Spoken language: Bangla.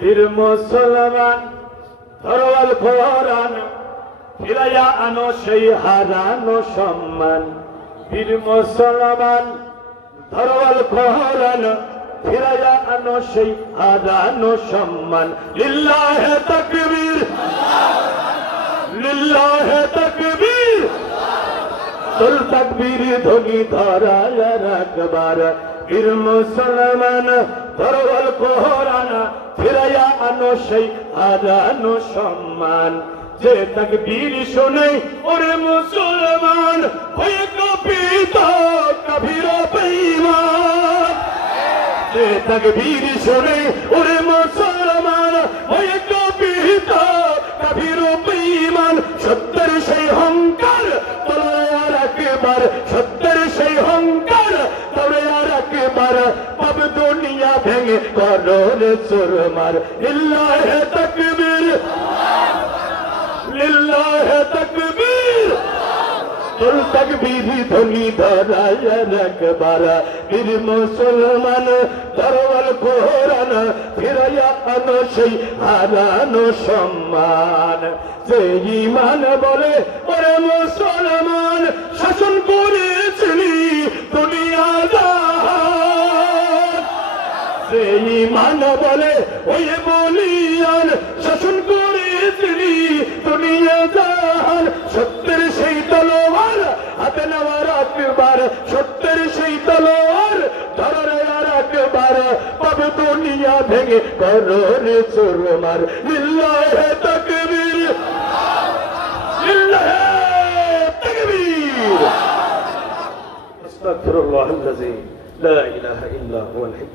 বীর মুসলমান ধরওয়াল কোরআন ফিরাইয়া আনো সেই হারানো সম্মান। বীর মুসলমান ধরওয়াল কোরআন ফিরাইয়া আনো সেই হারানো সম্মান। লিল্লাহে তাকবীর, লিল্লাহে তাকবীর, তোল তাকবীর ধ্বনি ধরায় রাখবার। বীর মুসলমান ধরওয়াল কোরআন ফিরাইয়া আনো সেই হারানো সম্মান। যে তাকবীর শুনে ওরে মুসলমান হয়ে কাঁপিত কাফির বেঈমান। যে তাকবীর শুনে ওরে মুসলমান হয়ে কাঁপিত কাফির বেঈমান। সত্যের সেই অহংকার তোলায় আর একবার, সত্যের সেই অহংকার তোলায় আর একবার। পাপ দুনিয়া ভেঙে করো রে চুরমার। লিল্লাহে তাকবীর, লিল্লাহে তাকবীর, তোল তাকবীর ধ্বনি ধরায় রাখবার। বীর মুসলমান ধরওয়াল কোরআন ফিরাইয়া আনো সেই হারানো সম্মান। যে ঈমান বলে ওরে মুসলমান শাসন করেছিলি দুনিয়া জাহান। যে ঈমান বলে ওই বলিয়ান শাসন করেছিলি দুনিয়া জাহান। সত্যের সেই তলোয়ার হাতে নেওয়ার একবার, সত্যের সেই তলোয়ার ধরার আর একবার। পাপ দুনিয়া ভেঙে করো রে চুরমার। লিল্লাহে তাকবীর, লিল্লাহে তাকবীর। আস্তাগফিরুল্লাহাল লাযী লা ইলাহা ইল্লা হুয়াল হাইয়্যুল